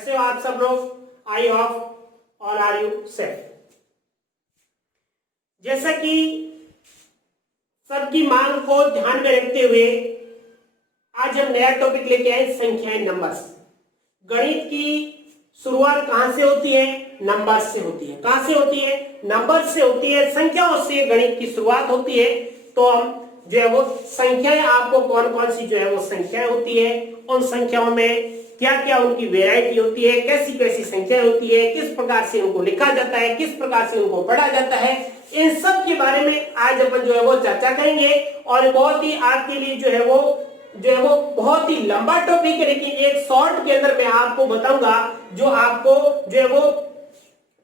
कैसे हो आप सब लोग? I hope all are you safe. जैसा कि सबकी मांग को ध्यान में रखते हुए आज हम नया टॉपिक लेके आए, संख्याएं, नंबर्स। गणित की शुरुआत कहां से होती है? नंबर से होती है। कहां से होती है? नंबर से होती है, संख्याओं से गणित की शुरुआत होती है। तो हम जो है वो संख्याएं, आपको कौन कौन सी जो है वो संख्याएं होती है, उन संख्याओं में क्या क्या उनकी वेराइटी होती है, कैसी कैसी संख्याएं होती है, किस प्रकार से उनको लिखा जाता है, किस प्रकार से उनको पढ़ा जाता है, इन सब के बारे में आज अपन जो है वो चर्चा करेंगे। और बहुत ही आपके लिए जो है वो बहुत ही लंबा टॉपिक है, लेकिन एक शॉर्ट के अंदर मैं आपको बताऊंगा जो आपको जो है वो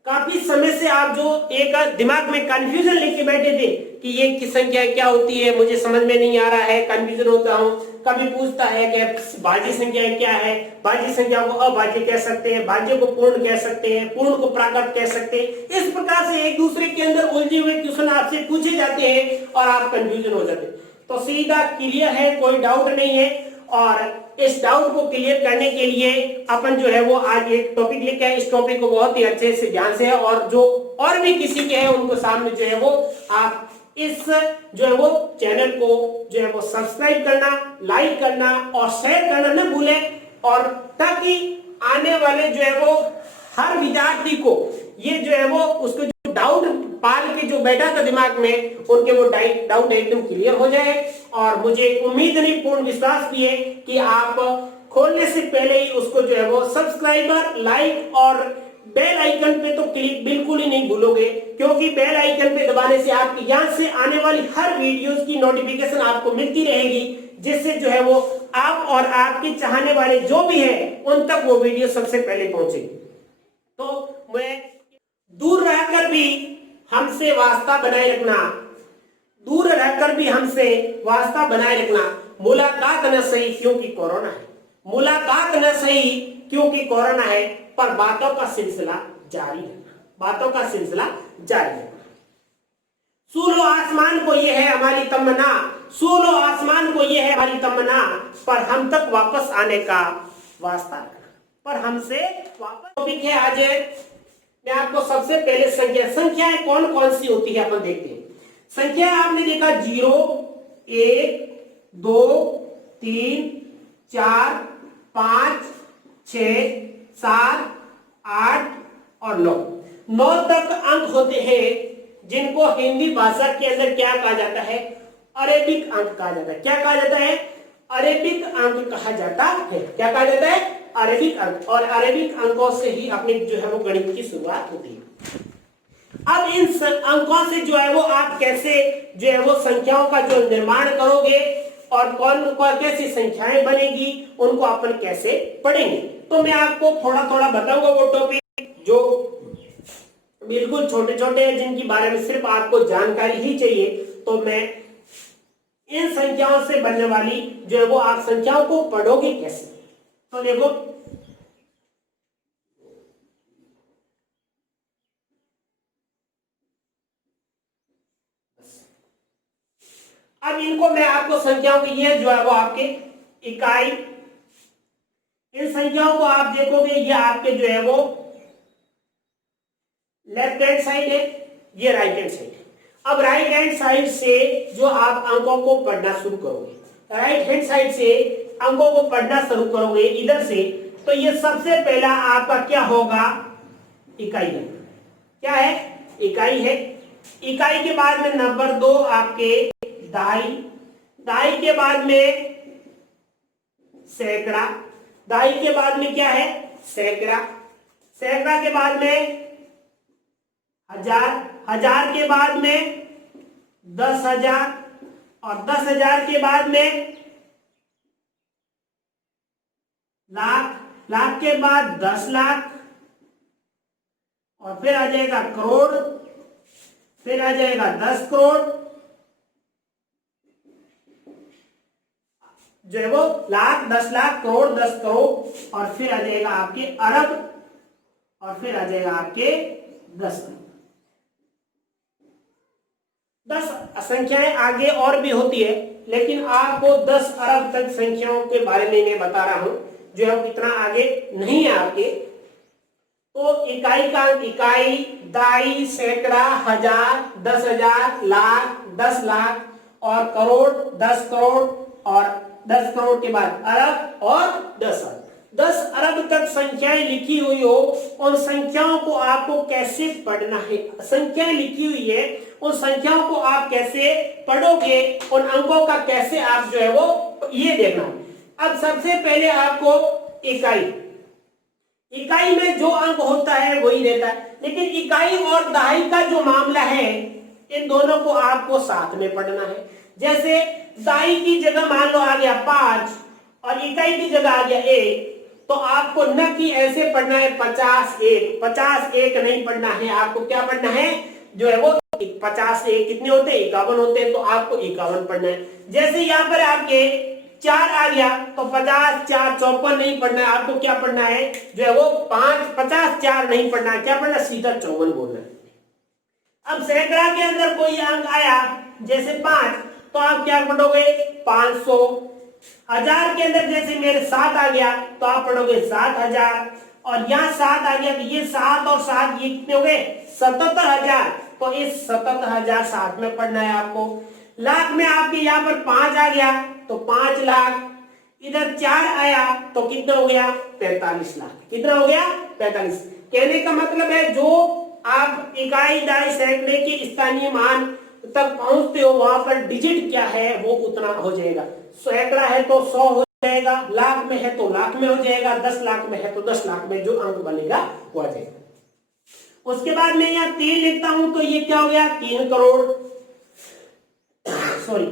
काफी समय से आप जो एक दिमाग में कंफ्यूजन लेके बैठे थे कि ये की संख्या क्या होती है, मुझे समझ में नहीं आ रहा है, कंफ्यूजन होता हूं। कभी पूछता है कि भाज्य संख्या क्या है, भाज्य संख्या को अभाज्य कह सकते हैं, भाज्य को पूर्ण कह सकते हैं, पूर्ण को प्राकृत कह सकते हैं। इस प्रकार से एक दूसरे के अंदर उलझे हुए क्वेश्चन आपसे पूछे जाते हैं और आप कंफ्यूजन हो जाते हैं। तो सीधा क्लियर है, कोई डाउट नहीं है। और इस डाउट को क्लियर करने के लिए अपन जो है वो आज एक टॉपिक लेके आए। इस टॉपिक को बहुत ही अच्छे से ध्यान से, और जो और भी किसी के हैं उनको सामने जो है वो आप इस जो है वो चैनल को जो है वो सब्सक्राइब करना, लाइक करना और शेयर करना न भूलें, और ताकि आने वाले जो है वो हर विद्यार्थी को ये जो है वो उसको जो डाउट पाल के जो बैठा था दिमाग में, उनके वो डाउट एकदम क्लियर हो जाए। और मुझे उम्मीद नहीं, पूर्ण विश्वास भी है कि आप खोलने से पहले ही उसको जो है वो सब्सक्राइबर, लाइक और बेल आइकन पे तो क्लिक बिल्कुल ही नहीं भूलोगे, क्योंकि बेल आइकन पे दबाने से आपके यहाँ से आने वाली हर वीडियोस की नोटिफिकेशन आपको मिलती रहेगी, जिससे जो है वो आप और आपके चाहने वाले जो भी है उन तक वो वीडियो सबसे पहले पहुंचेगी। तो मैं दूर रहकर भी हमसे वास्ता बनाए रखना, दूर रहकर भी हमसे वास्ता बनाए रखना। मुलाकात न सही क्योंकि कोरोना है, मुलाकात न सही क्योंकि कोरोना है, पर बातों का सिलसिला जारी रखना, बातों का सिलसिला जारी रखना। सू लो आसमान को ये है हमारी तमन्ना, सू लो आसमान को ये है हमारी तमन्ना, पर हम तक वापस आने का वास्ता रखना, पर हमसे वापस। टॉपिक है आज, मैं आपको सबसे पहले संख्याएं कौन कौन सी होती है अपन देखते हैं। संख्या आपने देखा 0, 1, 2, 3, 4, 5, 6, 7, 8 और 9 तक अंक होते हैं, जिनको हिंदी भाषा के अंदर क्या कहा जाता है? अरेबिक अंक कहा जाता है। क्या कहा जाता है? अरेबिक अंक कहा जाता है। क्या कहा जाता है? अरेबिक अंक। और अरेबिक अंकों से ही अपनी जो है वो गणित की शुरुआत होती है। अब इन अंकों से जो है वो आप कैसे जो है वो संख्याओं का जो निर्माण करोगे और कौन कैसी संख्याएं बनेगी, उनको अपन कैसे पढ़ेंगे, तो मैं आपको थोड़ा थोड़ा बताऊंगा वो टॉपिक जो बिल्कुल छोटे छोटे हैं, जिनकी बारे में सिर्फ आपको जानकारी ही चाहिए। तो मैं इन संख्याओं से बनने वाली जो है वो आप संख्याओं को पढ़ोगे कैसे, तो देखो अब इनको मैं आपको संख्याओं की, ये जो है वो आपके इकाई, इन संख्याओं को आप देखोगे ये आपके जो है वो लेफ्ट हैंड साइड है, ये राइट हैंड साइड है। अब राइट हैंड साइड से जो आप अंकों को पढ़ना शुरू करोगे, राइट हैंड साइड से अंकों को पढ़ना शुरू करोगे इधर से, तो ये सबसे पहला आपका क्या होगा? इकाई है। क्या है? इकाई है। इकाई के बाद में नंबर 2 आपके दहाई, दहाई के बाद में सैकड़ा, दहाई के बाद में क्या है? सैकड़ा, सैकड़ा के बाद में हजार, हजार के बाद में 10,000 और 10,000 के बाद में लाख, लाख के बाद 10 लाख और फिर आ जाएगा करोड़, फिर आ जाएगा 10 करोड़, जो है वो लाख, 10 लाख, करोड़, 10 करोड़, और फिर आ जाएगा आपके अरब, और फिर आ जाएगा आपके 10 अरब। 10 संख्याएं आगे और भी होती है, लेकिन आपको 10 अरब तक संख्याओं के बारे में मैं बता रहा हूं, जो है इतना आगे नहीं है आपके, तो इकाई का अंक इकाई, दाई, सैकड़ा, हजार, 10,000, लाख, 10 लाख और करोड़, 10 करोड़ और 10 करोड़ के बाद अरब और 10 अरब। 10 अरब तक संख्याएं लिखी हुई हो, उन संख्याओं को आपको कैसे पढ़ना है। संख्याएं लिखी हुई है, उन संख्याओं को आप कैसे पढ़ोगे, उन अंकों का कैसे आप जो है वो ये देखना है। अब सबसे पहले आपको इकाई में जो अंक होता है वही रहता है, लेकिन इकाई और दहाई का जो मामला है इन दोनों को आपको साथ में पढ़ना है। जैसे दहाई की जगह मान लो आ गया 5 और इकाई की जगह आ गया 1, तो आपको न कि ऐसे पढ़ना है 50 1 नहीं पढ़ना है। आपको क्या पढ़ना है जो है वो 50 1 कितने होते हैं, 51 होते हैं, तो आपको 51 पढ़ना है। जैसे यहाँ पर आपके 4 आ गया तो 50 4 54 नहीं पढ़ना है, आपको क्या पढ़ना है जो है वो 50 4 नहीं पढ़ना है, क्या पढ़ना, सीधा 54 बोलना है। अब सैकड़ा के अंदर कोई अंक आया जैसे 5, तो आप क्या पढ़ोगे 500। हजार के अंदर जैसे मेरे 7 आ गया तो आप पढ़ोगे 7000, और यहाँ 7 आ गया तो ये 7 और 7 ये कितने हो गए 77,000, तो इस 77,000 साथ में पढ़ना है आपको। लाख में आपके यहाँ पर 5 आ गया तो 5 लाख, इधर 4 आया तो कितना हो गया 45 लाख। कितना हो गया 45। कहने का मतलब है जो आप इकाई, दाई, सैकड़े के स्थानीय मान तक पहुंचते हो वहां पर डिजिट क्या है वो उतना हो जाएगा। सैकड़ा है तो 100 हो जाएगा, लाख में है तो लाख में हो जाएगा, 10 लाख में है तो 10 लाख में जो अंक बनेगा वो आ जाएगा। उसके बाद मैं यहाँ 3 लिखता हूं तो ये क्या हो गया 3 करोड़, सॉरी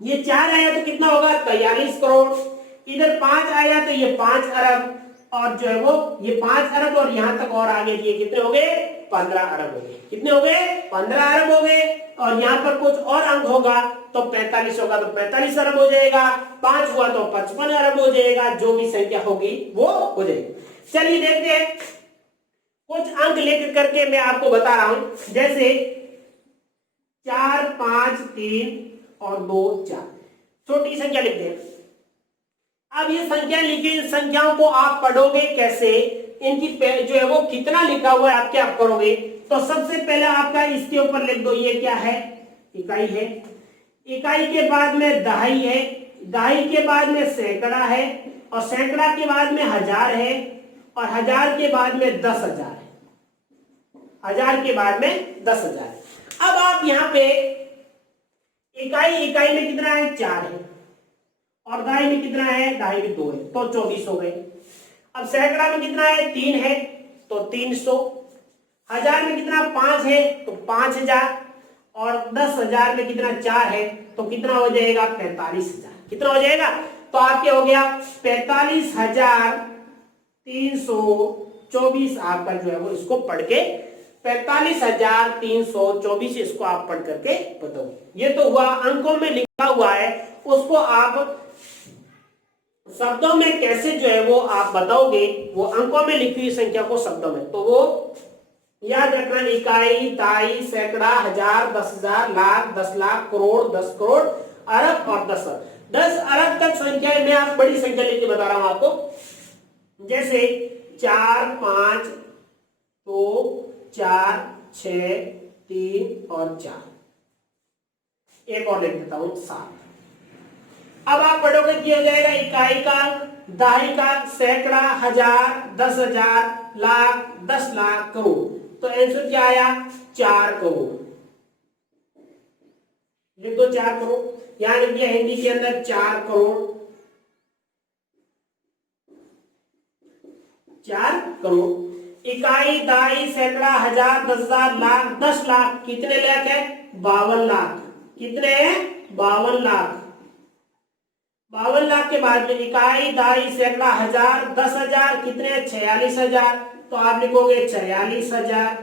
ये 4 आया तो कितना होगा 43 करोड़, इधर 5 आया तो ये 5 अरब, और जो है वो ये 5 अरब और यहां तक और आगे ये कितने हो गए 15 अरब हो गए। कितने हो गए 15 अरब हो गए, और यहाँ पर कुछ और अंक होगा तो 45 होगा तो 45 अरब हो जाएगा, 5 हुआ तो 55 अरब हो जाएगा, जो भी संख्या होगी वो हो जाएगी। चलिए देखते हैं, कुछ अंक लिख करके मैं आपको बता रहा हूं। जैसे 4 5 3 और 2 4, छोटी संख्या लिखते हैं। अब ये संख्या लिखी, इन संख्याओं को आप पढ़ोगे कैसे, इनकी जो है वो कितना लिखा हुआ है आप क्या करोगे। तो सबसे पहले आपका इसके ऊपर लिख दो, ये क्या है इकाई है, इकाई के बाद में दहाई है, दहाई के बाद में सैकड़ा है, और सैकड़ा के बाद में हजार है, और हजार के बाद में 10,000 है, हजार के बाद में 10,000 है। अब आप यहाँ पे इकाई में कितना है 4 है, और दहाई में कितना है, दहाई में 2 है तो 24 हो गए। अब सैकड़ा में कितना है 3 है तो 300, हजार में कितना 5 है तो 5,000, और 10,000 में कितना 4 है तो कितना हो जाएगा 45,000। कितना हो जाएगा, तो आपके हो गया 45,324। आपका जो है वो इसको पढ़ के 45,324 इसको आप पढ़ करके बताओ। ये तो हुआ अंकों में लिखा हुआ है, उसको आप शब्दों में कैसे जो है वो आप बताओगे, वो अंकों में लिखी हुई संख्या को शब्दों में, तो वो याद रखना इकाई, दाई, सैकड़ा, हजार, 10,000, लाख, 10 लाख, करोड़, 10 करोड़, अरब और 10 अरब। 10 अरब तक संख्या में आप बड़ी संख्या लेके बता रहा हूं आपको। जैसे 4 5 2 4 6 3 और 4, एक और लिख देता हूं 7। अब आप पढ़ोगे किया जाएगा इकाई का, दहाई का, सैकड़ा, हजार, 10,000, लाख, 10 लाख, करोड़, तो आंसर क्या आया 4 करोड़। लिख दो 4 करोड़, यहां लिख दिया हिंदी के अंदर 4 करोड़, 4 करोड़। इकाई, दाई, सैकड़ा, हजार, 10,000, लाख, 10 लाख, कितने लाख है 52 लाख। कितने हैं 52 लाख। 52 लाख के बाद में इकाई, दाई, सैकड़ा, हजार, 10,000, कितने 46,000, तो आप लिखोगे 46,000।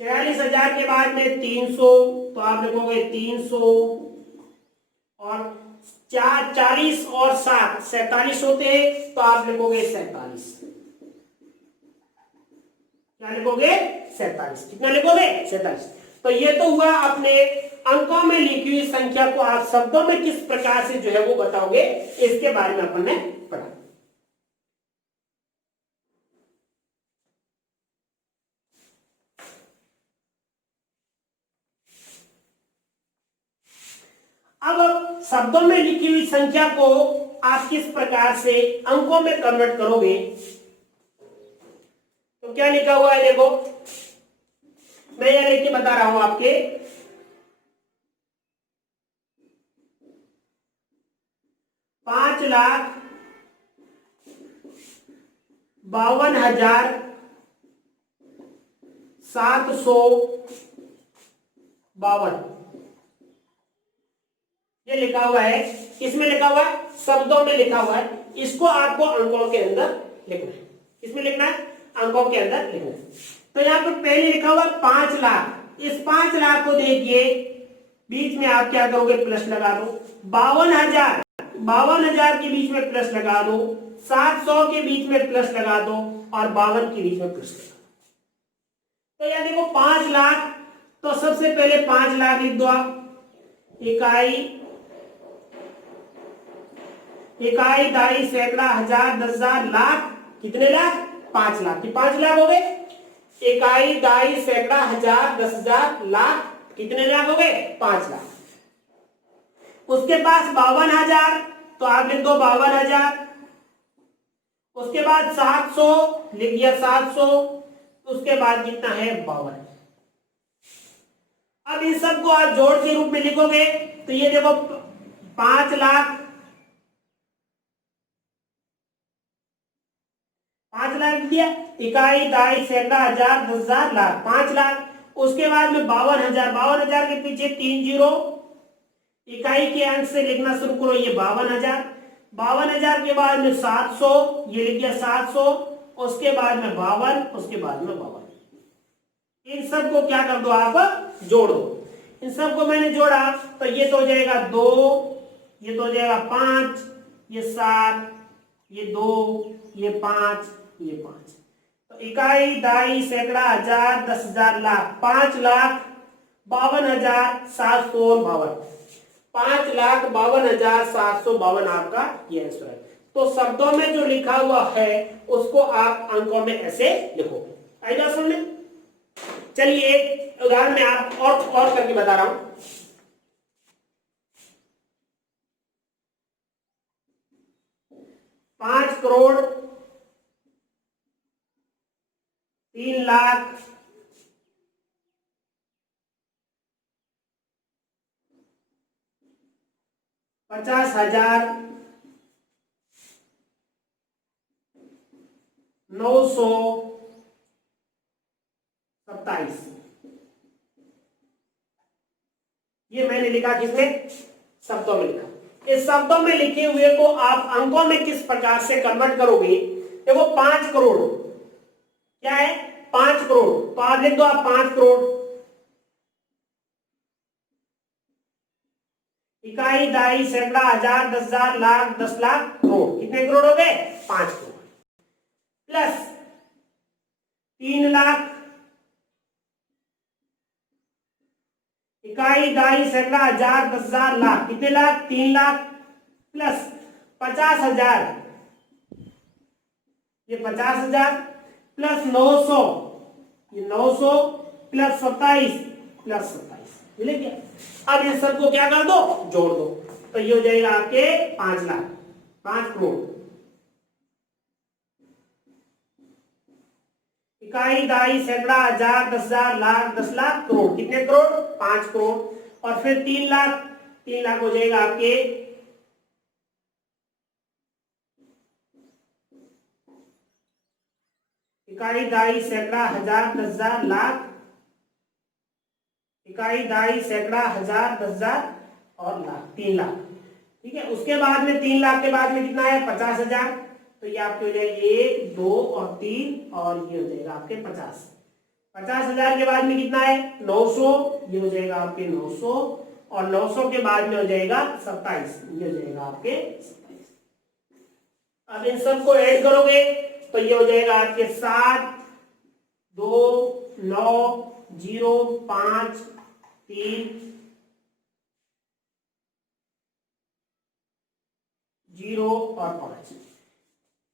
46,000 के बाद में 300, तो आप लिखोगे 300, और 40 और 7 47 होते हैं तो आप लिखोगे 47। क्या लिखोगे 47। कितना लिखोगे 47। तो ये तो हुआ अपने अंकों में लिखी हुई संख्या को आप शब्दों में किस प्रकार से जो है वो बताओगे, इसके बारे में अपन ने पढ़ा। शब्दों में लिखी हुई संख्या को आप किस प्रकार से अंकों में कन्वर्ट करोगे, तो क्या लिखा हुआ है देखो, मैं यह लिख के बता रहा हूं आपके। 5,52,752 ये लिखा हुआ है। इसमें लिखा हुआ है, शब्दों में लिखा हुआ है, इसको आपको अंकों के अंदर लिखना है। इसमें लिखना है, अंकों के अंदर लिखना है। तो यहां पर पहले लिखा हुआ 5 लाख। इस 5 लाख को देखिए, बीच में आप क्या करोगे, प्लस लगा दो। 52,000 के बीच में प्लस लगा दो, 700 के बीच में प्लस लगा दो और 52 के बीच में प्लस लगा दो। तो यह देखो 5 लाख, तो सबसे पहले 5 लाख लिख दो आप। इकाई, दाई, सैकड़ा, हजार, 10,000, लाख, कितने लाख, 5 लाख। 5 लाख हो गए। इकाई, दाई, सैकड़ा, हजार, 10,000, लाख, कितने लाख हो गए, 5 लाख। उसके पास 52,000, तो आप लिख दो 52,000। उसके बाद 700 लिख दिया, 700। उसके बाद कितना है, 52। अब इन सबको आप जोड़ के रूप में लिखोगे, तो ये देखो 5 लाख, 5 लाख दिया। इकाई, दाई, सैकड़ा, हजार, 10,000, लाख, 5 लाख। उसके बाद में 52,000, 52,000 के पीछे 3 जीरो, इकाई के अंक से लिखना शुरू करो, ये 52,000। 52,000 के बाद में 700, ये लिख दिया 700। उसके बाद में 52, उसके बाद में 52। इन सबको क्या कर दो, आप जोड़ दो। इन सबको मैंने जोड़ा, तो ये तो हो जाएगा 2, ये तो हो जाएगा 5, ये 7, ये 2, ये 5, ये 5। तो इकाई, दाई, सैकड़ा, हजार, 10,000, लाख, 5,52,752। 5,52,752 आपका ये आंसर है। तो शब्दों में जो लिखा हुआ है उसको आप अंकों में ऐसे लिखो। आई बात समझ में? चलिए एक उदाहरण में आप और करके बता रहा हूं। पांच करोड़ 3 लाख 50,000 927। ये मैंने लिखा किसमें, शब्दों में लिखा। इस शब्दों में लिखे हुए को आप अंकों में किस प्रकार से कन्वर्ट करोगे। देखो 5 करोड़ क्या है, 5 करोड़, तो आप लिख दो आप 5 करोड़। इकाई, दाई, सैकड़ा, हजार, 10,000, लाख, 10 लाख, करोड़, कितने करोड़ हो गए, 5 करोड़। प्लस 3 लाख, इकाई, दाई, सैकड़ा, हजार, 10,000, लाख, कितने लाख, 3 लाख। प्लस 50,000, ये 50,000 प्लस 900, ये 900 प्लस 27 प्लस 27, मिले क्या। अब इन सबको क्या कर दो, जोड़ दो, तो ये हो जाएगा आपके 5 लाख, 5 करोड़। इकाई, दाई, सैकड़ा, हजार, 10,000, लाख, 10 लाख, करोड़, कितने करोड़, 5 करोड़। और फिर 3 लाख, 3 लाख हो जाएगा आपके इकाई, दाई, सैकड़ा, हजार, 10,000, लाख, इकाई, दाई, सैकड़ा, हजार, 10,000 और लाख, 3 लाख। ठीक है, उसके बाद में 3 लाख के बाद में कितना है, 50,000। तो ये आपके हो जाएगा 1, 2 और 3, और ये हो जाएगा आपके 50। 50,000 के बाद में कितना है, 900, ये हो जाएगा आपके 900, और 900 के बाद में हो जाएगा 27, ये हो जाएगा आपके 27। अब इन सबको ऐड करोगे तो ये हो जाएगा आपके 7, 2, 9, 0, 5, 3, 0 और 5।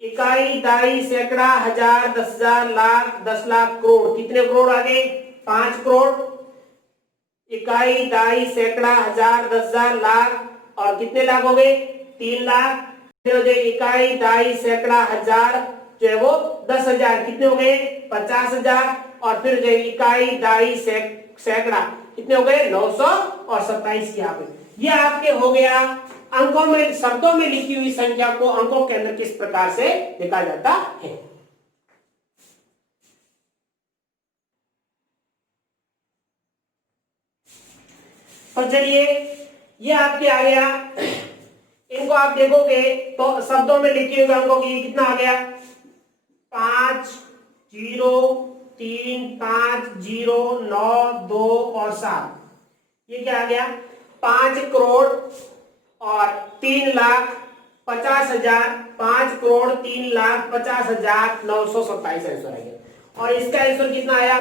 इकाई, दाई, सैकड़ा, हजार, 10,000, लाख, 10 लाख, करोड़, कितने करोड़ आ गए, 5 करोड़। इकाई, दाई, सैकड़ा, हजार, 10,000, लाख, और कितने लाख हो गए 3 लाख, फिर हो जाएगी इकाई, दाई, सैकड़ा, हजार, जो है वो 10,000, कितने हो गए 50,000, और फिर जो इकाई, दाई, सैकड़ा कितने हो गए 900 और 27 की आप ये आपके हो गया अंकों में, शब्दों में लिखी हुई संख्या को अंकों के अंदर किस प्रकार से लिखा जाता है। तो चलिए ये आपके आ गया, इनको आप देखोगे तो शब्दों में लिखे हुए अंकों की कितना आ गया 5 0 3 5 0 9 2 और 7, ये क्या आ गया 5 करोड़ और 3,50,000, 5 करोड़ 3,50,927 आंसर आ गया। और इसका आंसर कितना आया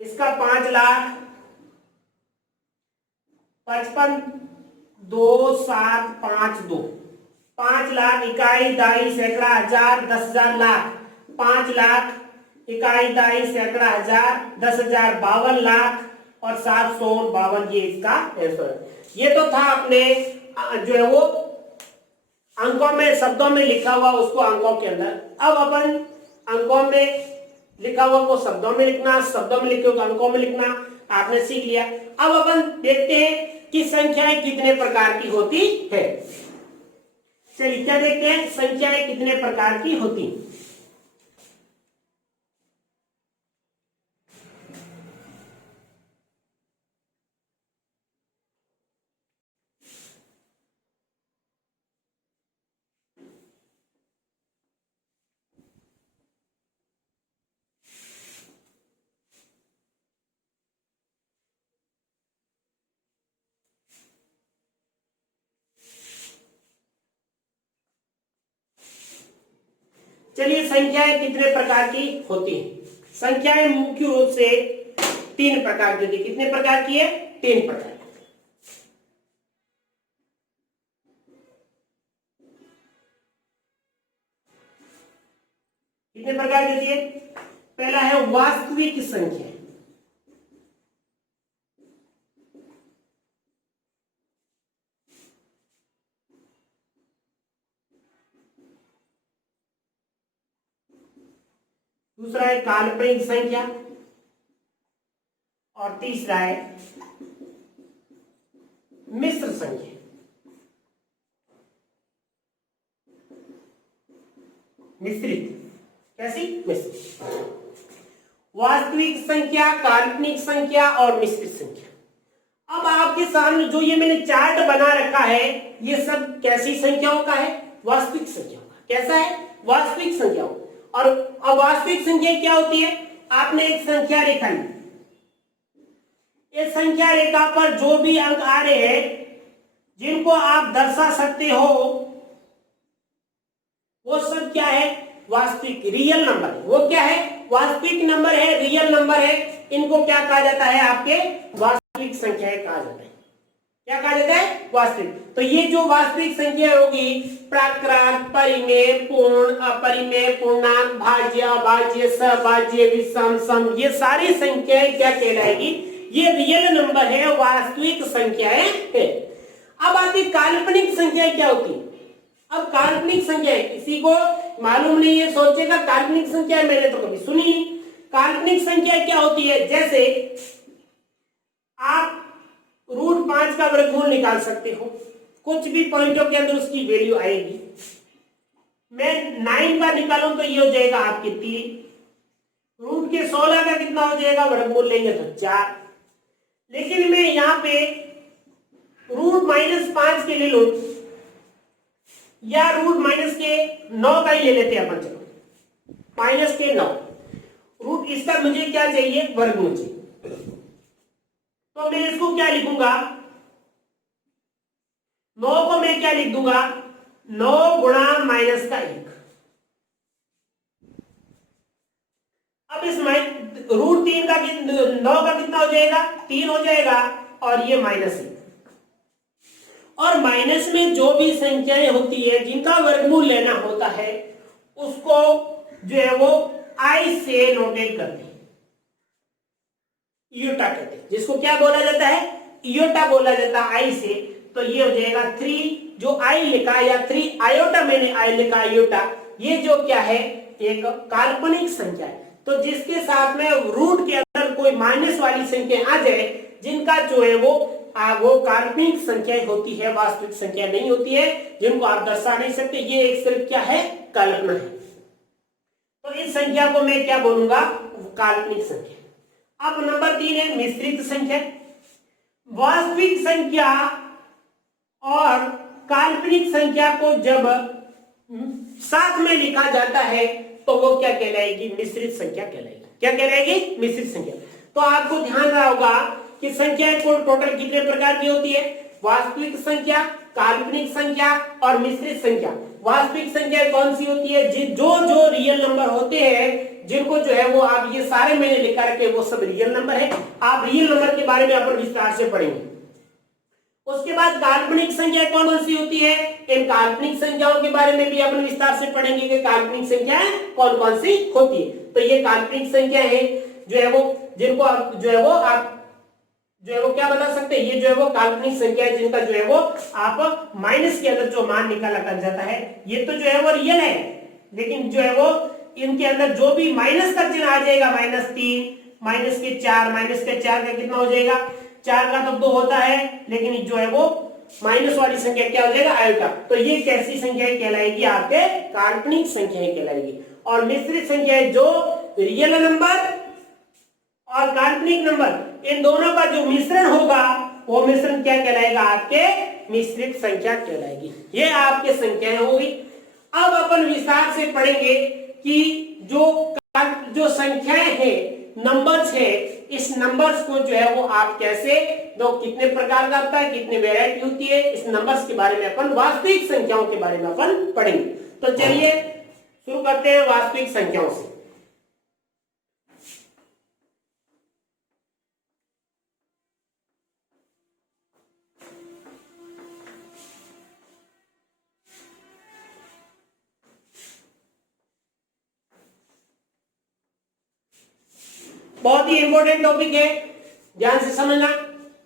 इसका 5,55,2,752, 5 लाख इकाई, दाई, सैकड़ा, हजार, 10,000, लाख, 5 लाख इकाई, दाई, सैकड़ा, हजार, 10,000, 52 लाख और 752, ये इसका आंसर है। ये तो था अपने जो है वो अंकों में, शब्दों में लिखा हुआ उसको अंकों के अंदर। अब अपन अंकों में लिखा हुआ को शब्दों में लिखना, शब्दों में लिखे हुए अंकों में लिखना आपने सीख लिया। अब अपन देखते हैं कि संख्याएं कितने प्रकार की होती है। चलिए क्या देखते हैं, संख्याएं कितने प्रकार की होती हैं। चलिए संख्याएं कितने प्रकार की होती हैं। संख्याएं मुख्य रूप से 3 प्रकार की होती है। कितने प्रकार की है 3 प्रकार की। कितने प्रकार की होती है, पहला है वास्तविक संख्या, दूसरा है काल्पनिक संख्या और तीसरा है मिश्र संख्या। मिश्रित, कैसी मिश्रित, वास्तविक संख्या, काल्पनिक संख्या और मिश्रित संख्या। अब आपके सामने जो ये मैंने चार्ट बना रखा है ये सब कैसी संख्याओं का है, वास्तविक संख्याओं का। कैसा है, वास्तविक संख्याओं। और अवास्तविक संख्या क्या होती है, आपने एक संख्या रेखा ली, इस संख्या रेखा पर जो भी अंक आ रहे हैं जिनको आप दर्शा सकते हो वो सब क्या है, वास्तविक, रियल नंबर है। वो क्या है, वास्तविक नंबर है, रियल नंबर है। इनको क्या कहा जाता है, आपके वास्तविक संख्याएं कहा जाता है। क्या कहा जाता है, वास्तविक। तो ये जो वास्तविक संख्या होगी, प्राकृत, परिमेय, पूर्ण, अपरिमेय, पूर्णांक, भाज्य, अभाज्य, सहभाज्य, विषम, सम, ये सारी संख्याएं क्या कहलाएगी, ये रियल नंबर है, वास्तविक संख्याएं है। अब आती काल्पनिक संख्याएं क्या होती है। अब काल्पनिक संख्याएं किसी को मालूम नहीं है, सोचेगा काल्पनिक संख्या मैंने तो कभी सुनी नहीं। काल्पनिक संख्या क्या होती है, जैसे आप √5 का वर्गमूल निकाल सकते हो, कुछ भी पॉइंटों के अंदर उसकी वैल्यू आएगी। मैं 9 का निकालूं तो ये हो जाएगा आपके 3, रूट के 16 का कितना हो जाएगा, वर्गमूल लेंगे तो 4। लेकिन मैं यहाँ पे √-5 के ले लूं या √-9 का ही ले लेते हैं अपन, चलो -9 रूट, इसका मुझे क्या चाहिए, वर्गमूल चाहिए। तो मैं इसको क्या लिखूंगा, 9 को मैं क्या लिख दूंगा, 9 गुणा -1। अब इस √3 का 9 का कितना हो जाएगा, 3 हो जाएगा, और ये -1। और माइनस में जो भी संख्याएं होती है जिनका वर्गमूल लेना होता है उसको जो है वो आई से नोटेट करते हैं, इयोटा कहते हैं, जिसको क्या बोला जाता है, इयोटा बोला जाता है आई से। तो ये हो जाएगा 3 जो आई लिखा या 3 आयोटा मैंने आई लिखा आयोटा, ये जो क्या है एक काल्पनिक संख्या है। तो जिसके साथ में रूट के अंदर कोई माइनस वाली संख्या आ जाए, जिनका जो है वो काल्पनिक संख्या होती है, वास्तविक संख्या नहीं होती है, जिनको आप दर्शा नहीं सकते, ये एक सिर्फ क्या है कल्पना है। तो इस संख्या को मैं क्या बोलूंगा काल्पनिक संख्या। अब नंबर 3 है मिश्रित संख्या। वास्तविक संख्या और काल्पनिक संख्या को जब साथ में लिखा जाता है तो वो क्या कहलाएगी मिश्रित संख्या कहलाएगी। क्या कहलाएगी मिश्रित संख्या। तो आपको ध्यान रहा होगा कि संख्या को टोटल कितने प्रकार की होती है, वास्तविक संख्या, काल्पनिक संख्या और मिश्रित संख्या। वास्तविक संख्या कौन सी होती है, जो रियल नंबर होते हैं, जिनको जो है वो आप ये सारे मैंने लिखा रखे वो सब रियल नंबर है। आप रियल नंबर के बारे में अपन विस्तार से पढ़ेंगे। उसके बाद काल्पनिक संख्या कौन कौन सी होती है, इन काल्पनिक संख्याओं के बारे में भी अपन विस्तार से पढ़ेंगे कि काल्पनिक संख्याएं कौन कौन सी होती है। तो ये काल्पनिक संख्या है जो है वो जिनको आप जो है वो क्या बता सकते हैं, ये जो है वो काल्पनिक संख्या है जिनका जो है वो आप माइनस के अंदर जो मान निकाला कर जाता है, ये तो जो है वो रियल है, लेकिन जो है वो इनके अंदर जो भी माइनस का चिन्ह आ जाएगा, -3, -4, -4 का कितना हो जाएगा, 4 का तो 2 होता है, लेकिन जो है वो माइनस वाली संख्या क्या हो जाएगा आयोटा। तो ये कैसी संख्या कहलाएगी, आपके काल्पनिक संख्या कहलाएगी। और मिश्रित संख्या जो रियल नंबर और काल्पनिक नंबर इन दोनों का जो मिश्रण होगा वो मिश्रण क्या कहलाएगा, आपके मिश्रित संख्या कहलाएगी। ये आपके संख्याएं होगी। अब अपन विस्तार से पढ़ेंगे कि जो संख्याएं हैं, नंबर्स है, इस नंबर्स को जो है वो आप कैसे कितने प्रकार का होता है, कितने वैरायटी होती है, इस नंबर्स के बारे में अपन वास्तविक संख्याओं के बारे में अपन पढ़ेंगे। तो चलिए शुरू करते हैं वास्तविक संख्याओं से। बहुत ही इंपॉर्टेंट टॉपिक है, ध्यान से समझना।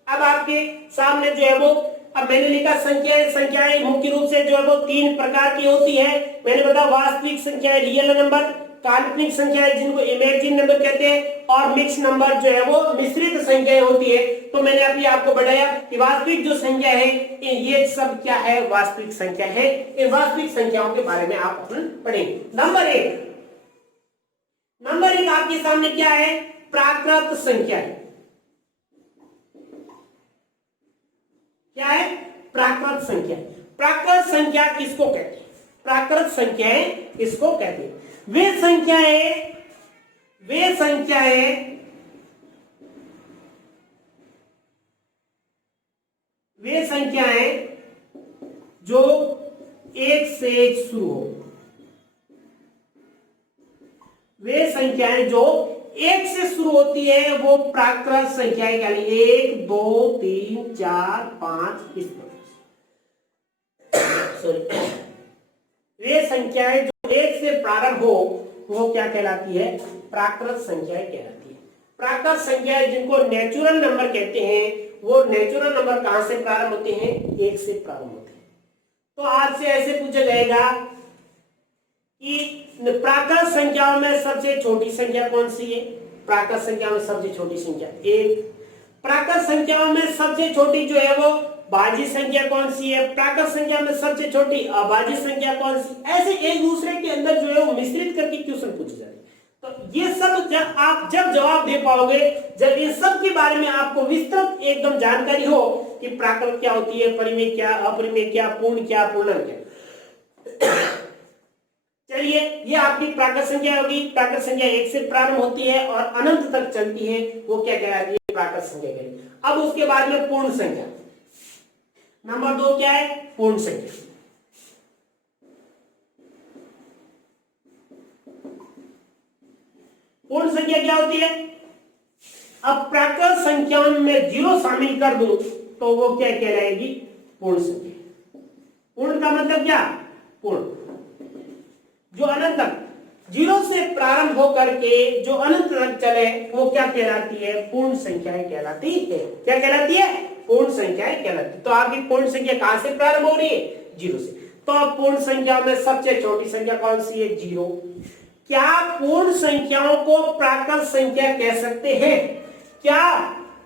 अब आपके सामने जो है वो अब मैंने लिखा संख्याएं मुख्य रूप से जो है वो 3 प्रकार की होती है। मैंने बताया वास्तविक संख्याएं रियल नंबर, काल्पनिक संख्याएं जिनको इमेजिन नंबर कहते हैं, और मिक्स नंबर जो है वो मिश्रित संख्याएं होती है। तो मैंने अभी आपको बताया कि वास्तविक जो संख्या है ये सब क्या है, वास्तविक संख्या है। इन वास्तविक संख्याओं के बारे में आप पढ़ेंगे। नंबर 1 आपके सामने क्या है, प्राकृत संख्या है। क्या है, प्राकृत संख्या। प्राकृत संख्या किसको कहते हैं, प्राकृत संख्याएं किसको कहते हैं, वे संख्याएं जो 1 से 1 शुरू हो, वे संख्याएं जो 1 से शुरू होती है वो प्राकृत संख्याएं कहलाएंगी। 1, 2, 3, 4, 5 इस प्रकार सॉरी वे संख्याएं जो 1 से प्रारंभ हो वो क्या कहलाती है, प्राकृत संख्याएं कहलाती है। प्राकृत संख्याएं जिनको नेचुरल नंबर कहते हैं, वो नेचुरल नंबर कहां से प्रारंभ होते हैं, 1 से प्रारंभ होते हैं। तो आपसे ऐसे पूछा जाएगा कि प्राकृत संख्याओं में सबसे छोटी संख्या कौन सी है, प्राकृत संख्या में सबसे छोटी संख्या 1। प्राकृत संख्याओं में सबसे छोटी जो है वो भाज्य संख्या कौन सी है, प्राकृत संख्या में सबसे छोटी अभाज्य संख्या कौन सी। ऐसे एक दूसरे के अंदर जो है वो मिश्रित करके क्वेश्चन पूछे जाते हैं। तो ये सब जब आप जवाब दे पाओगे, जब ये सब के बारे में आपको विस्तृत एकदम जानकारी हो कि प्राकृत क्या होती है, परिमेय क्या, अपरिमेय क्या, पूर्ण क्या, पूर्णांक क्या। चलिए ये आपकी प्राकृत संख्या होगी। प्राकृत संख्या 1 से प्रारंभ होती है और अनंत तक चलती है, वो क्या कहलाती है, प्राकृत संख्या कहलाती है। अब उसके बाद में पूर्ण संख्या, नंबर 2 क्या है, पूर्ण संख्या। पूर्ण संख्या क्या होती है, अब प्राकृत संख्याओं में 0 शामिल कर दो तो वो क्या कहलाएगी, पूर्ण संख्या। पूर्ण का मतलब क्या, पूर्ण जो अनंत तक, जीरो से प्रारंभ होकर के जो अनंत तक चले वो क्या कहलाती है? पूर्ण संख्याएं कहलाती है। क्या कहलाती है? पूर्ण संख्याएं कहलाती है। तो आपकी पूर्ण संख्या कहां से प्रारंभ हो रही है? जीरो से। तो अब पूर्ण संख्या में सबसे छोटी संख्या कौन सी है? जीरो। क्या पूर्ण संख्याओं को प्राकृत संख्या कह सकते हैं? क्या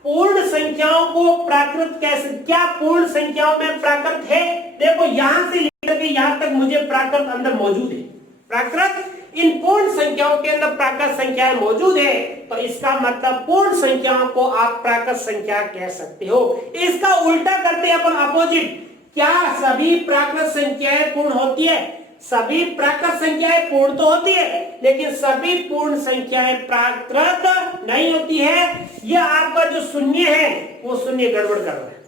पूर्ण संख्याओं को प्राकृत कैसे? क्या पूर्ण संख्याओं में प्राकृत है? देखो यहां से लेकर के यहां तक मुझे प्राकृत अंदर मौजूद है। प्राकृत इन पूर्ण संख्याओं के अंदर प्राकृत संख्याएं मौजूद है, तो इसका मतलब पूर्ण संख्याओं को आप प्राकृत संख्या कह सकते हो। इसका उल्टा करते हैं अपन, अपोजिट। क्या सभी प्राकृत संख्याएं पूर्ण होती है? सभी प्राकृत संख्याएं पूर्ण तो होती है, लेकिन सभी पूर्ण संख्याएं प्राकृत नहीं होती है। यह आपका जो शून्य है वो शून्य गड़बड़ कर रहा है।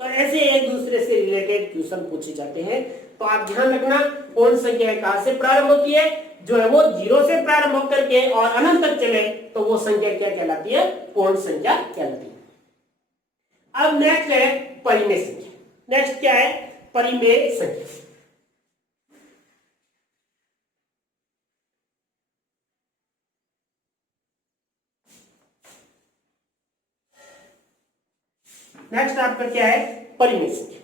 तो ऐसे एक दूसरे से रिलेटेड क्वेश्चन पूछे जाते हैं। तो आप ध्यान रखना, पूर्ण संख्या कहां से प्रारंभ होती है? जो है वो जीरो से प्रारंभ होकर के और अनंत तक चले तो वो संख्या क्या कहलाती है? पूर्ण संख्या कहलाती है। अब नेक्स्ट है परिमेय संख्या। नेक्स्ट क्या है? परिमेय संख्या। नेक्स्ट आपका क्या है? परिमेय संख्या।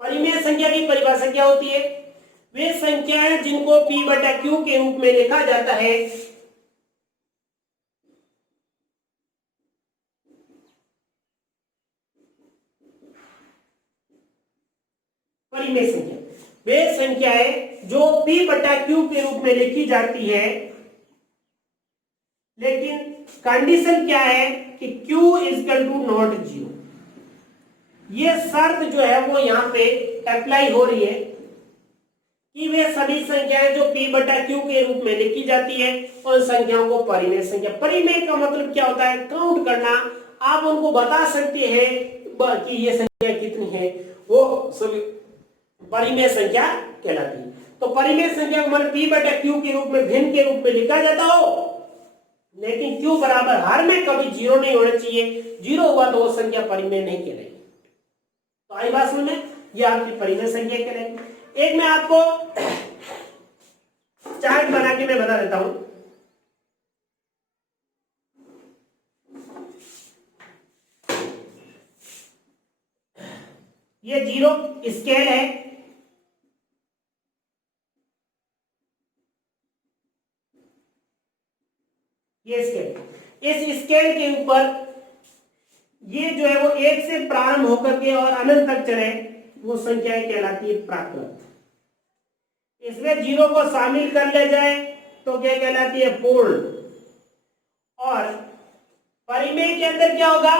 परिमेय संख्या की परिभाषा क्या होती है? वे संख्याएं जिनको p बटा q के रूप में लिखा जाता है। परिमेय संख्या वे संख्याएं जो p बटा q के रूप में लिखी जाती है, लेकिन कंडीशन क्या है कि q is equal to not zero. ये शर्त जो है वो यहां पे अप्लाई हो रही है कि वे सभी संख्याएं जो p बटा q के रूप में लिखी जाती है उन संख्याओं को परिमेय संख्या। परिमेय का मतलब क्या होता है? काउंट करना। आप उनको बता सकते हैं कि ये संख्या कितनी है, वो सभी परिमेय संख्या कहलाती है। तो परिमेय संख्या को मतलब p बटा q के रूप में भिन्न के रूप में लिखा जाता हो, लेकिन q बराबर हर में कभी जीरो नहीं होना चाहिए। जीरो हुआ तो वो संख्या परिमेय नहीं कहलाएगी। तो आई बात समझ में? ये आपकी परिमेय संख्या कहलाएगी। एक मैं आपको चार्ट बना के मैं बता देता हूं। ये जीरो स्केल है, ये स्केल। इस स्केल के ऊपर ये जो है वो एक से प्रारंभ होकर के और अनंत तक चले वो संख्याएं कहलाती है प्राकृत। इसमें जीरो को शामिल कर लिया जाए तो क्या कहलाती है? पूर्ण। और परिमेय के अंदर क्या होगा?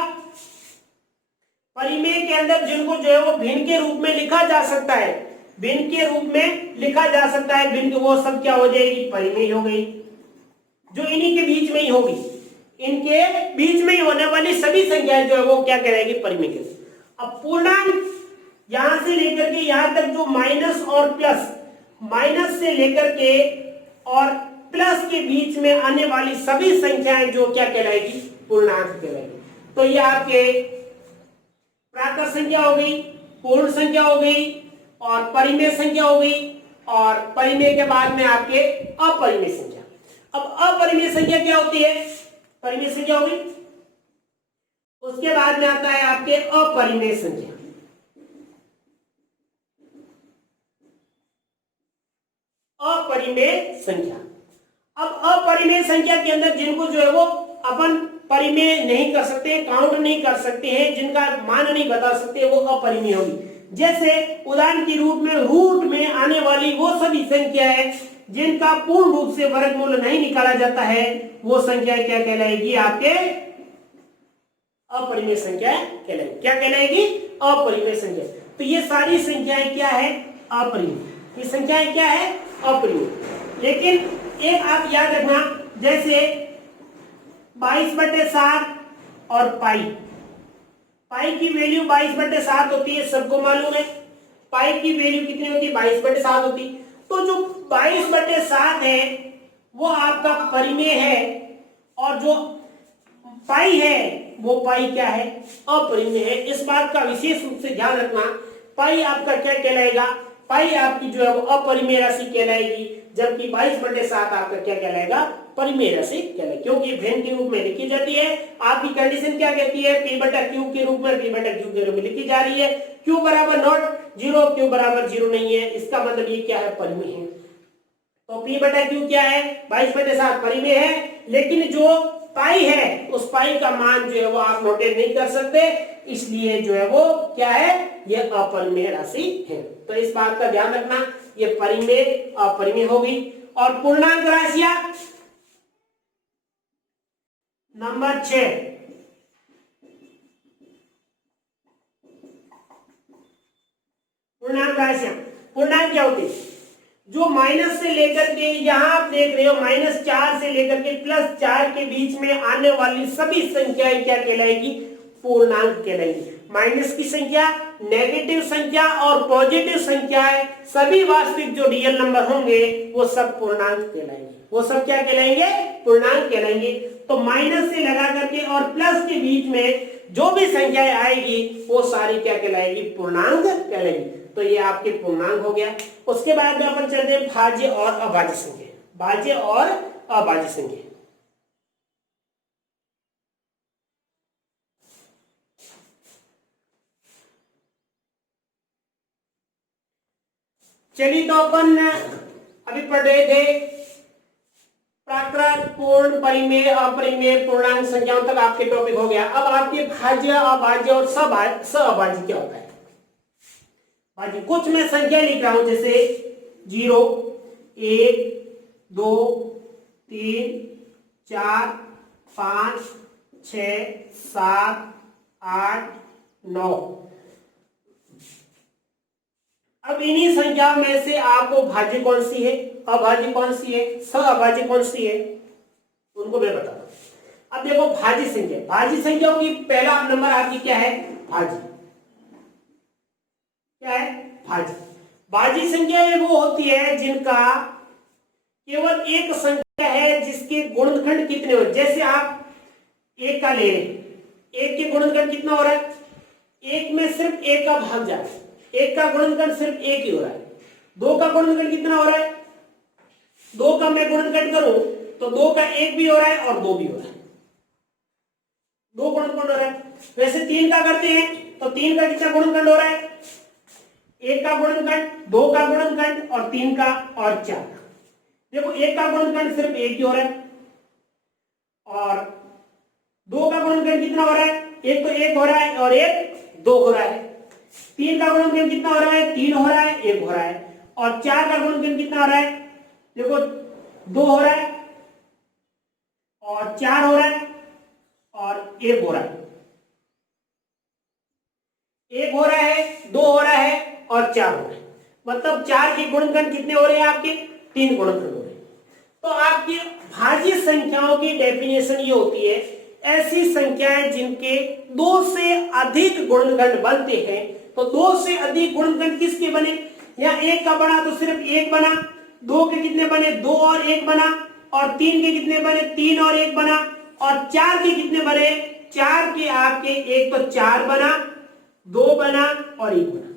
परिमेय के अंदर जिनको जो है वो भिन्न के रूप में लिखा जा सकता है, भिन्न के रूप में लिखा जा सकता है, भिन्न वो सब क्या हो जाएगी? परिमेय हो गई, जो इन्हीं के बीच में ही होगी। इनके बीच में ही होने वाली सभी संख्याएं जो है वो क्या कहलाएगी? परिमेय। अब पूर्णांक यहां से लेकर के यहां तक जो माइनस और प्लस, माइनस से लेकर के और प्लस के बीच में आने वाली सभी संख्याएं जो क्या कहलाएगी? पूर्णांक कहलाएगी। तो ये आपके प्राकृत संख्या हो गई, पूर्ण संख्या हो गई और परिमेय संख्या हो गई, और परिमेय के बाद में आपके अपरिमेय संख्या। अब अपरिमेय संख्या क्या होती है? परिमेय संख्या हो गई, उसके बाद में आता है आपके अपरिमेय संख्या। अपरिमेय संख्या। अब अपरिमेय संख्या के अंदर जिनको जो है वो अपन परिमेय नहीं कर सकते, काउंट नहीं कर सकते हैं, जिनका मान नहीं बता सकते, वो अपरिमेय होगी। जैसे उदाहरण के रूट में आने वाली वो सभी संख्याएं जिनका पूर्ण रूप से वर्गमूल नहीं निकाला जाता है, वो संख्या क्या कहलाएगी? आपके अपरिमेय संख्या कहलाएगी। क्या कहलाएगी? अपरिमेय संख्या। तो ये सारी संख्याएं क्या है? अपरिमेय। ये संख्याएं क्या है? अपरिमेय। लेकिन एक आप याद रखना, जैसे 22/7 और पाई की वैल्यू 22/7 होती है, सबको मालूम है। पाई की वैल्यू कितनी होती है? 22/7 होती। तो जो 22/7 है वो आपका परिमेय है, और जो पाई है वो पाई क्या है? अपरिमेय है। इस बात का विशेष रूप से ध्यान रखना। पाई आपका क्या कहलाएगा? पाई आपकी जो है वो अपरिमेय राशि कहलाएगी। जबकि 22/7 आपका क्या कहलाएगा, परिमेय राशि कहलाएगी, क्योंकि भिन्न के रूप में लिखी जाती है। आपकी कंडीशन क्या कहती है, p/q के रूप में, p/q के रूप में लिखी जा रही है। q बराबर नॉट जीरो, q बराबर जीरो नहीं है, इसका मतलब ये क्या है, परिमेय है। तो p/q क्या है, 22/7 परिमेय है, लेकिन जो पाई है उस पाई का मान जो है वो आप नोटेट नहीं कर सकते, इसलिए जो है वो क्या है, ये अपरिमेय राशि है। तो इस बात का ध्यान रखना, ये परिमेय अपरिमेय होगी। और पूर्णांक राशियां नंबर 6, पूर्णांक राशियां, पूर्णांक क्या होती है, जो माइनस से लेकर के, यहां आप देख रहे हो -4 से लेकर के +4 के बीच में आने वाली सभी संख्याएं क्या कहलाएगी, पूर्णांक कहलाएगी। माइनस की संख्या, नेगेटिव संख्या और पॉजिटिव संख्याएं, सभी वास्तविक जो रियल नंबर होंगे वो सब पूर्णांक कहलाएंगे, वो सब क्या कहलाएंगे, पूर्णांक कहलाएंगे। तो माइनस से लगा करके और प्लस के बीच में जो भी संख्याएं आएगी वो सारी क्या कहलाएगी, पूर्णांक कहलाएंगी। तो ये आपके पूर्णांक हो गया। उसके बाद में अपन चलते हैं भाज्य और अभाज्य संख्या, भाज्य और अभाज्य संख्या। चलिए, तो अपन अभी पढ़ रहे थे प्राकृत, पूर्ण, परिमेय, अपरिमेय, पूर्णांक संख्याओं तक आपके टॉपिक हो गया। अब आपके भाज्य, अभाज्य और सहअभाज्य क्या होता है। भाज्य कुछ मैं संख्या लिख रहा हूं, जैसे 0, 1, 2, 3, 4, 5, 6, 7, 8, 9। अब इन्हीं संख्याओं में से आपको भाज्य कौन सी है, अभाज्य कौन सी है, सहअभाज्य कौन सी है, उनको मैं बताता हूं। अब देखो भाज्य संख्या, भाज्य संख्याओं की पहला नंबर आपकी क्या है, भाज्य, क्या है, भाज्य। भाज्य संख्या वो होती है जिनका केवल एक संख्या है जिसके गुणनखंड कितने हो, जैसे आप 1 का ले रहे, 1 के गुणनखंड कितना हो रहा है, 1 में सिर्फ 1 का भाग जा रहा है, 1 का गुणनखंड सिर्फ 1 ही हो रहा है। 2 का गुणनखंड कितना हो रहा है, 2 का मैं गुणनखंड करूं तो 2 का 1 भी हो रहा है और 2 भी हो रहा है, 2 गुणनखंड हो रहा है। वैसे 3 का करते हैं तो 3 का कितना गुणनखंड हो रहा है, 1 का गुणनखंड, 2 का गुणनखंड और 3 का और 4 का। देखो 1 का गुणनखंड सिर्फ 1 ही हो रहा है और 2 का गुणनखंड कितना हो रहा है, 1 तो 1 हो रहा है और 1 2 हो रहा है। 3 का गुणनखंड कितना हो रहा है, 3 हो रहा है, 1 हो रहा है। और 4 का गुणनखंड कितना हो रहा है, देखो 2 हो रहा है और 4 हो रहा है और 1 हो रहा है, 1 हो रहा है, 2 हो रहा है और 4 हो रहा है। मतलब 4 के गुणनखंड कितने हो रहे हैं आपके, 3 गुणनखंड हो रहे हैं। तो आपकी भाज्य संख्याओं की डेफिनेशन ये होती है, ऐसी संख्याएं जिनके 2 से अधिक गुणनखंड बनते हैं। तो 2 से अधिक गुणनखंड किसके बने, या 1 का बना तो सिर्फ 1 बना, 2 के कितने बने, 2 और 1 बना, और 3 के कितने बने, 3 और 1 बना, और 4 के कितने बने, 4 के आपके एक तो 4 बना, 2 बना और 1 बना।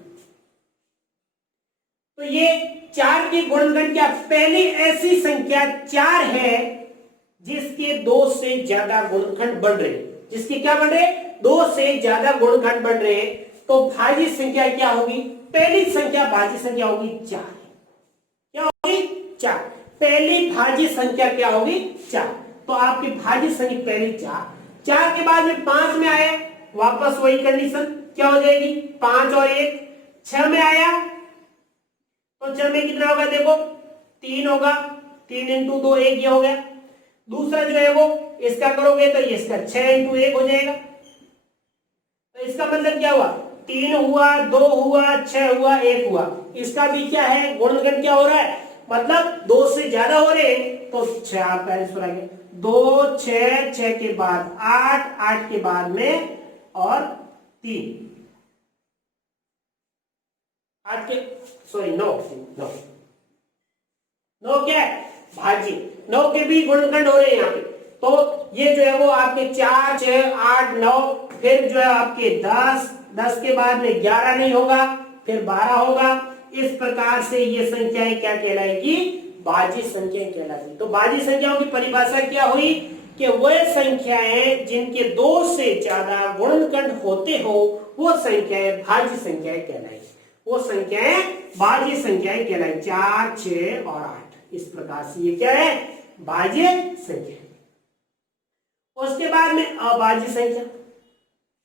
तो ये 4 के गुणनखंड क्या, पहली ऐसी संख्या 4 है जिसके 2 से ज्यादा गुणनखंड बन रहे, जिसके क्या बन रहे, 2 से ज्यादा गुणनखंड बन रहे हैं। तो भाज्य संख्या क्या होगी, पहली संख्या भाज्य संख्या होगी 4, क्या होगी 4, पहली भाज्य संख्या क्या होगी 4। तो आपकी भाज्य संख्या पहली 4, 4 के बाद में 5 में आया, वापस वही कंडीशन क्या हो जाएगी, 5 और 1, 6 में आया तो 6 में कितना होगा, देखो 3 होगा, 3 × 2 1 ये हो गया। दूसरा जो है वो इसका करोगे तो ये इसका 6 × 1 हो जाएगा। तो इसका मतलब क्या हुआ, 3 हुआ, 2 हुआ, 6 हुआ, 1 हुआ। इसका भी क्या है, गुणनखंड क्या हो रहा है, मतलब 2 से ज्यादा हो रहे हैं। तो 6 आपका आंसर आ गया, 2 6, 6 के बाद 8, 8 के बाद में और 3, 8 के सॉरी 9 क्या है, भाज्य 9 के भी गुणनखंड हो रहे हैं यहाँ पे। तो ये जो है वो आपके 4 6 8 9, फिर जो है आपके 10, 10 के बाद में 11 नहीं होगा, फिर 12 होगा। इस प्रकार से ये संख्याएं क्या कहलाएगी, भाज्य संख्याएं कहलाती। तो भाज्य संख्याओं की परिभाषा क्या हुई कि वह संख्याएं जिनके 2 से ज्यादा गुणनखंड होते हो वो संख्याएं भाज्य संख्याएं कहलाएंगी। वो संख्याएं भाज्य संख्याएं कहलाएंगी। 4, 6 और 8 इस प्रकार से ये क्या है, भाज्य संख्या। उसके बाद में अभाज्य संख्या।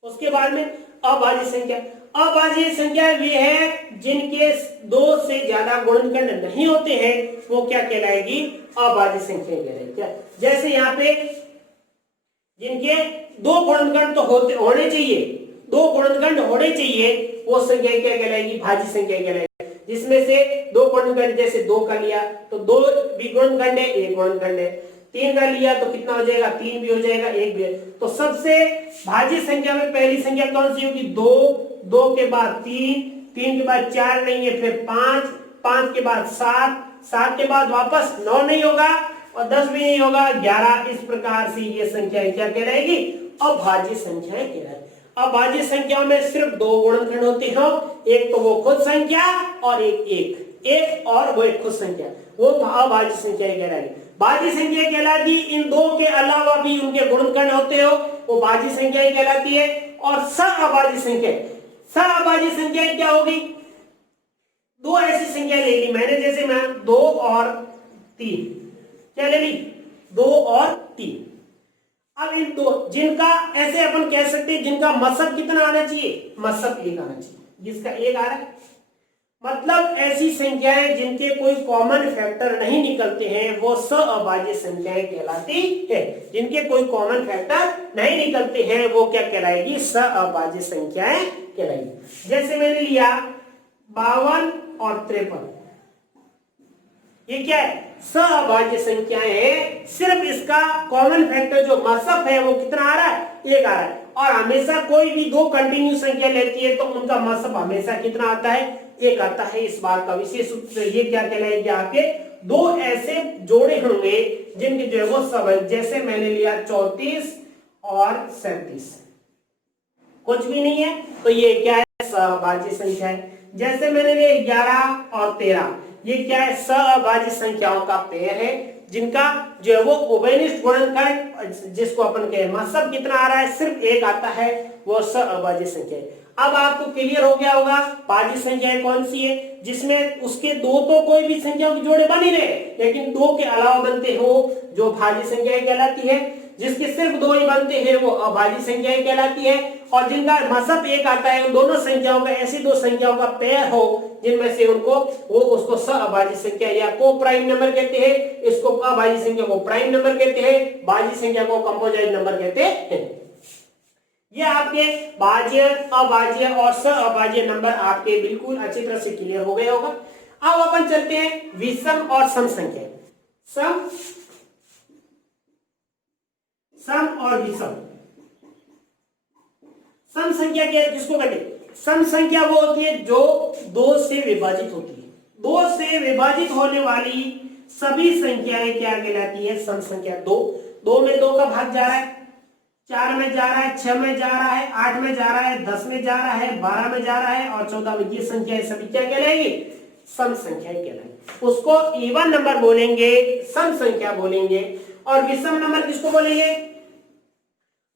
उसके बाद में अभाज्य संख्या। अभाज्य संख्या वे है जिनके 2 से ज्यादा गुणनखंड नहीं होते हैं, वो क्या कहलाएगी, अभाज्य संख्या कहलाएगी। क्या, जैसे यहाँ पे जिनके 2 गुणनखंड तो होने चाहिए, 2 गुणनखंड होने चाहिए, वो संख्या क्या कहलाएगी, भाज्य संख्या कहलाएगी। जिसमें से 2 गुणनखंड, जैसे 2 का लिया तो 2 भी गुणनखंड है, 1 गुणनखंड है। 3 का लिया तो कितना हो जाएगा, 3 भी हो जाएगा, 1 भी। तो सबसे भाज्य संख्या में पहली संख्या कौन सी होगी, 2, 2 के बाद 3, 3 के बाद 4 नहीं है, फिर 5, 5 के बाद 7, 7 के बाद वापस 9 नहीं होगा और 10 भी नहीं होगा, 11। इस प्रकार से ये संख्या क्या कहलाएगी, अभाज्य संख्याएं कहलाएगी। अभाज्य संख्याओं में सिर्फ 2 गुणनखंड होते हो, एक तो वो खुद संख्या और एक और वो एक खुद संख्या, वो अभाज्य संख्याएं कहलाएगी। भाज्य संख्या कहलाती, इन 2 के अलावा भी उनके गुणनखंड होते हो वो भाज्य संख्याएं कहलाती है। और सहअभाज्य संख्या, सहअभाज्य संख्या क्या होगी, 2 ऐसी संख्या ले ली मैंने, जैसे मैं 2 और 3, क्या ले ली, 2 और 3। अब इन 2 जिनका ऐसे अपन कह सकते हैं जिनका मसब कितना आना चाहिए, मसब 1 आना चाहिए, जिसका 1 आ रहा है, मतलब ऐसी संख्याएं जिनके कोई कॉमन फैक्टर नहीं निकलते हैं वो सहअभाज्य संख्याएं कहलाती है। जिनके कोई कॉमन फैक्टर नहीं निकलते हैं वो क्या कहलाएगी, सहअभाज्य संख्याएं कहलाएगी। जैसे मैंने लिया 52 और 53, ये क्या है, सहअभाज्य संख्याएं है। सिर्फ इसका कॉमन फैक्टर जो मसब है वो कितना आ रहा है, 1 आ रहा है। और हमेशा कोई भी 2 कंटिन्यू संख्या लेती है तो उनका मसब हमेशा कितना आता है, 1 आता है। इस बात का विशेष रूप से ये क्या कहलाएगी, आपके 2 ऐसे जोड़े होंगे जिनके जो है वो सब, जैसे मैंने लिया 34 और 37, कुछ भी नहीं है तो ये क्या है, सहअभाज्य संख्या है। जैसे मैंने लिया 11 और 13, ये क्या है, सहअभाज्य संख्याओं का पेयर है जिनका जो है वो उभयनिष्ठ गुणनखंड, जिसको अपन कहे मसब कितना आ रहा है, सिर्फ 1 आता है, वो सहअभाज्य संख्या है। अब आपको क्लियर हो गया होगा भाज्य संख्याएं कौन सी है, जिसमें उसके 2 तो कोई भी संख्याओं के जोड़े बन ही रहे, लेकिन 2 के अलावा बनते हो जो भाज्य संख्याएं कहलाती है। जिसके सिर्फ 2 ही बनते हैं वो अभाज्य संख्याएं कहलाती है। और जिनका मसब 1 आता है, उन दोनों संख्याओं का, ऐसी 2 संख्याओं का पेयर हो जिनमें से उनको वो उसको सहअभाज्य संख्या या को प्राइम नंबर कहते हैं। इसको अभाज्य संख्या को प्राइम नंबर कहते हैं, भाज्य संख्या को कंपोजिट नंबर कहते हैं। ये आपके भाज्य, अभाज्य और सहअभाज्य नंबर आपके बिल्कुल अच्छी तरह से क्लियर हो गया होगा। अब अपन चलते हैं विषम और सम संख्या। सम और विषम। सम संख्या क्या है, किसको कहते हैं, सम संख्या वो होती है जो 2 से विभाजित होती है। 2 से विभाजित होने वाली सभी संख्याएं क्या कहलाती है, सम संख्या। 2 में 2 का भाग जा रहा है, 4 में जा रहा है, 6 में जा रहा है, 8 में जा रहा है, 10 में जा रहा है, 12 में जा रहा है और 14 में। ये संख्याएं सभी क्या कहलाएगी, सम संख्याएं कहलाएंगी। उसको इवन नंबर बोलेंगे, सम संख्या बोलेंगे। और विषम नंबर किसको बोलेंगे,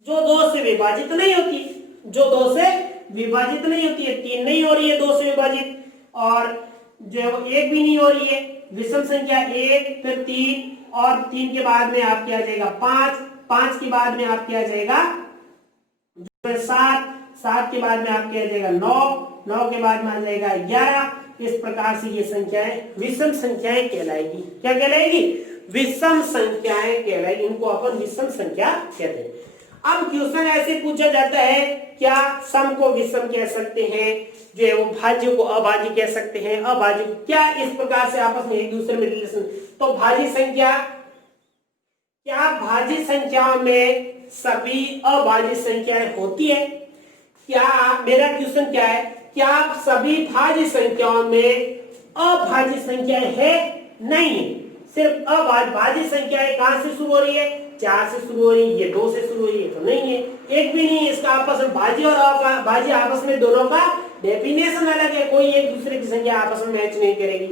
जो 2 से विभाजित नहीं होती, जो 2 से विभाजित नहीं होती है। 3 नहीं हो रही है 2 से विभाजित, और जो 1 भी नहीं हो रही है। विषम संख्या 1, फिर 3 और 3 के बाद में आपके आ जाएगा 5, 5 के बाद में आपके आ जाएगा 7, 7 के बाद में आपके आ जाएगा 9, 9 के बाद में आ जाएगा 11। इस प्रकार से ये संख्याएं विषम संख्याएं कहलाएगी। क्या कहलाएगी, विषम संख्याएं कहलाएगी। इनको अपन विषम संख्या कहते हैं। अब क्वेश्चन ऐसे पूछा जाता है, क्या सम को विषम कह सकते हैं, जो है वो भाज्य को अभाज्य कह सकते हैं, अभाज्य क्या इस प्रकार से आपस में एक दूसरे में रिलेशन। तो भाज्य संख्या, क्या भाज्य संख्याओं में सभी अभाज्य संख्याएं होती है? क्या मेरा क्वेश्चन क्या है, क्या सभी भाज्य संख्याओं में अभाज्य संख्याएं है? नहीं, सिर्फ अभाज्य संख्याएं कहां से शुरू हो रही है, 4 से शुरू हो रही है, ये 2 से शुरू हो रही है, तो नहीं है, एक भी नहीं है। इसका आपस में भाज्य और अभाज्य आपस में दोनों का डेफिनेशन अलग है, कोई एक दूसरे की संख्या आपस में मैच नहीं करेगी।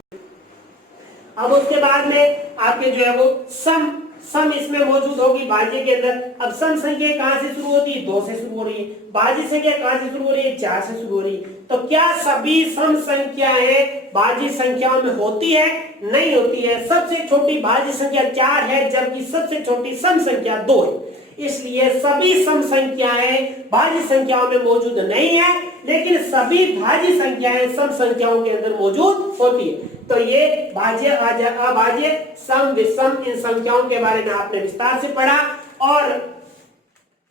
अब उसके बाद में आपके जो है वो सम इसमें मौजूद होगी भाज्य के अंदर। अब सम संख्या कहां से शुरू होती है? 2 से शुरू हो रही है। भाज्य संख्या कहां से शुरू हो रही है? 4 से शुरू हो रही है। तो क्या सभी सम संख्याएं भाज्य संख्याओं में होती है? नहीं होती है। सबसे छोटी भाज्य संख्या 4 है, जबकि सबसे छोटी सम संख्या 2 है। इसलिए सभी सम संख्याएं भाज्य संख्याओं में मौजूद नहीं है, लेकिन सभी भाज्य संख्याएं सम संख्याओं के अंदर मौजूद होती है। तो ये भाज्य, अभाज्य, सम, विषम, इन संख्याओं के बारे में आपने विस्तार से पढ़ा और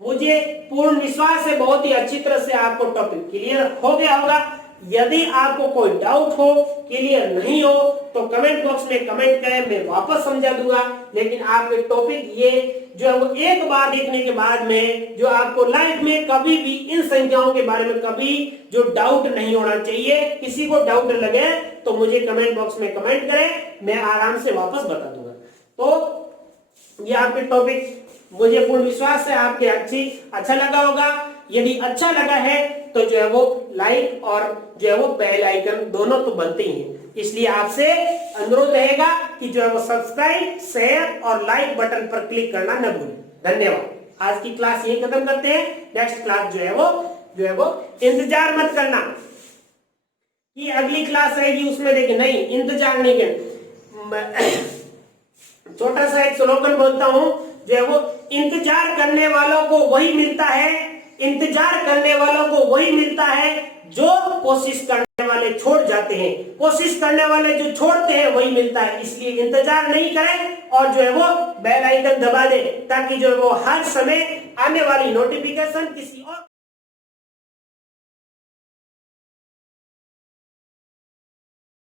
मुझे पूर्ण विश्वास है बहुत ही अच्छी तरह से आपको टॉपिक क्लियर हो गया होगा। यदि आपको कोई डाउट हो, क्लियर नहीं हो, तो कमेंट बॉक्स में कमेंट करें, मैं वापस समझा दूंगा। लेकिन आपके टॉपिक ये जो है वो एक बार देखने के बाद में जो आपको लाइफ में कभी भी इन संख्याओं के बारे में कभी जो डाउट नहीं होना चाहिए। किसी को डाउट लगे तो मुझे कमेंट बॉक्स में कमेंट करें, मैं आराम से वापस बता दूंगा। तो ये आपके टॉपिक मुझे पूर्ण विश्वास है आपके अच्छा लगा होगा। यदि अच्छा लगा है तो जो है वो लाइक और जो है वो बेल आइकन दोनों तो बनते ही हैं। इसलिए आपसे अनुरोध रहेगा कि जो है वो सब्सक्राइब, शेयर और लाइक बटन पर क्लिक करना न भूलें। धन्यवाद। आज की क्लास यही खत्म करते हैं। नेक्स्ट क्लास जो है वो इंतजार मत करना कि अगली क्लास आएगी उसमें देखिए, नहीं, इंतजार नहीं करना। छोटा सा एक स्लोगन बोलता हूं, जो है वो इंतजार करने वालों को वही मिलता है, इंतजार करने वालों को वही मिलता है जो कोशिश करने वाले छोड़ जाते हैं। कोशिश करने वाले जो छोड़ते हैं वही मिलता है। इसलिए इंतजार नहीं करें और जो है वो बेल आइकन दबा दें, ताकि जो है वो हर समय आने वाली नोटिफिकेशन किसी और